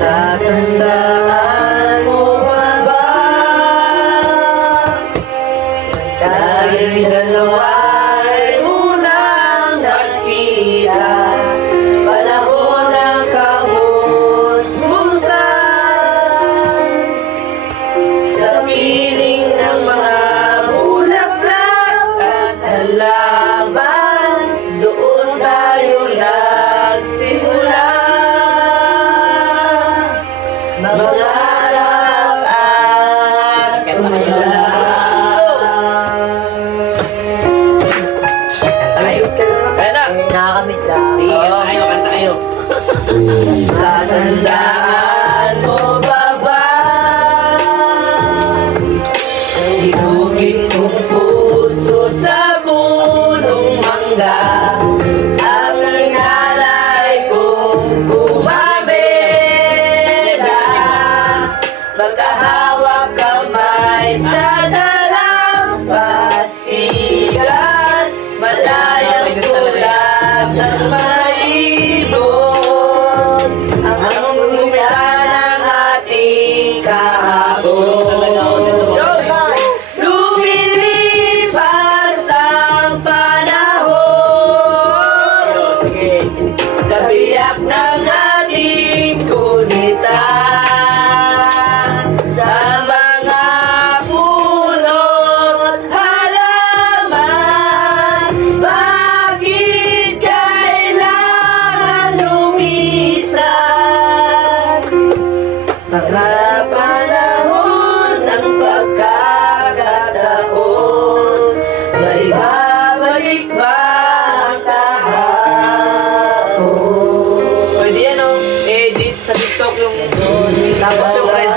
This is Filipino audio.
Natatandaan mo ba ba? Tayong dalawa'y unang nakita, panahon ng kamusmusan. Sa piling ng mga bulaklak at halaman, doon tayo nagsimula. Mangarap at Kaya na! nakakamiss lang. Kanta kayo. Tatandaan mo ba ba? Ibukit kong puso sa punong mangga, ang nangyalay kong kumabela. Magkahawak kamay sa dalampasigan, malayang tulad ng maibon, ang ngumita ng ating kahapon. Lumilipas ang panahon, kabiyak ng ating kunitan, sa mga puno't halaman. Bakit kailangan lumisan? Mga panahon ng pagkakataon, maibabalik ba ang kahapon? Pwede yan, oh. Edit sa TikTok yung tapos yung red